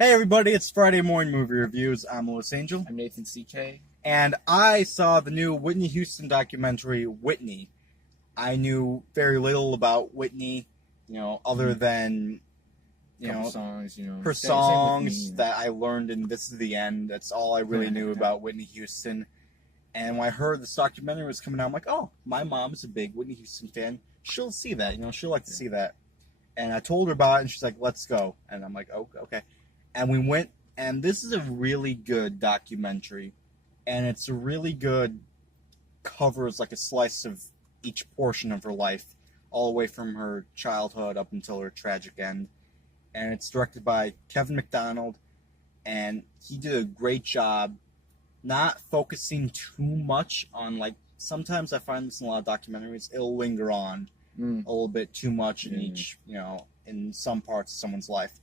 Hey everybody, it's Friday Morning Movie Reviews. I'm Louis Angel. I'm Nathan CK. And I saw the new Whitney Houston documentary, Whitney. I knew very little about Whitney, other than, Couple songs, her Same with songs me. that I learned in This Is the End. That's all I really knew about Whitney Houston. And when I heard this documentary was coming out, I'm like, oh, my mom's a big Whitney Houston fan. She'll see that, she'll like to see that. And I told her about it, and she's like, let's go. And I'm like, oh, okay. And we went, and this is a really good documentary. And it's a really good, covers like a slice of each portion of her life, all the way from her childhood up until her tragic end. And it's directed by Kevin McDonald, and he did a great job not focusing too much on, like, sometimes I find this in a lot of documentaries, it'll linger on a little bit too much in each, in some parts of someone's life.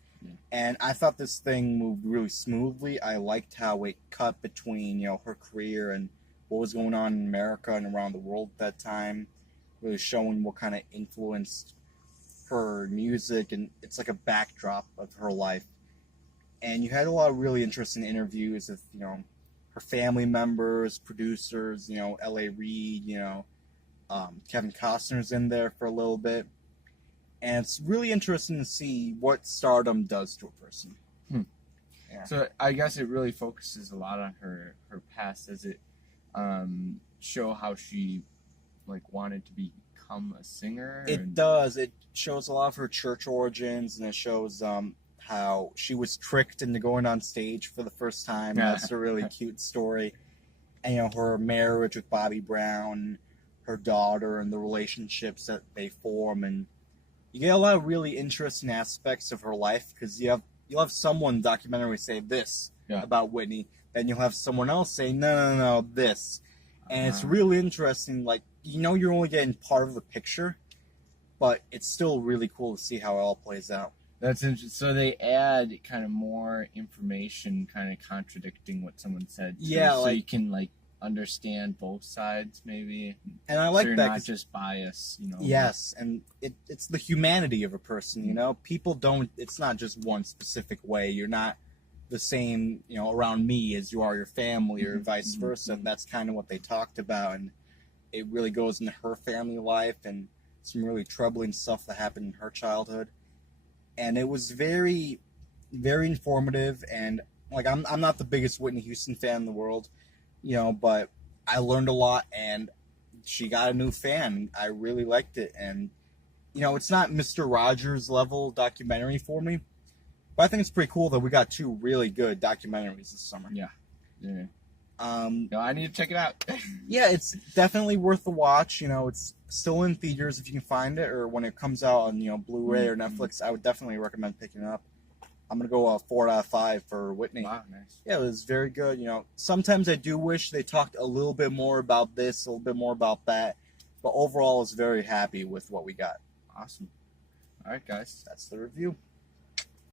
And I thought this thing moved really smoothly. I liked how it cut between, her career and what was going on in America and around the world at that time, really showing what kind of influenced her music, and it's like a backdrop of her life. And you had a lot of really interesting interviews with, her family members, producers, L.A. Reid, Kevin Costner's in there for a little bit. And it's really interesting to see what stardom does to a person. Yeah. So I guess it really focuses a lot on her past. Does it show how she wanted to become a singer? It does. It shows a lot of her church origins, and it shows how she was tricked into going on stage for the first time. That's a really cute story. And her marriage with Bobby Brown, her daughter, and the relationships that they form, and you get a lot of really interesting aspects of her life, because you'll have someone documentary say this about Whitney, then you'll have someone else say no, this, and it's really interesting. Like, you're only getting part of the picture, but it's still really cool to see how it all plays out. That's interesting. So they add kind of more information, kind of contradicting what someone said. So you can understand both sides, maybe. And I like so you're that, not just biased, Yes, and it's the humanity of a person. People don't. It's not just one specific way. You're not the same, around me as you are your family, or vice versa. And that's kind of what they talked about, and it really goes into her family life and some really troubling stuff that happened in her childhood. And it was very, very informative. And I'm not the biggest Whitney Houston fan in the world, but I learned a lot, and she got a new fan. I really liked it. And, it's not Mr. Rogers level documentary for me, but I think it's pretty cool that we got two really good documentaries this summer. Yeah. I need to check it out. Yeah, it's definitely worth a watch. It's still in theaters if you can find it, or when it comes out on, Blu-ray or Netflix. I would definitely recommend picking it up. I'm going to go 4 out of 5 for Whitney. Wow, nice. Yeah, it was very good. Sometimes I do wish they talked a little bit more about this, a little bit more about that. But overall, I was very happy with what we got. Awesome. All right, guys. That's the review.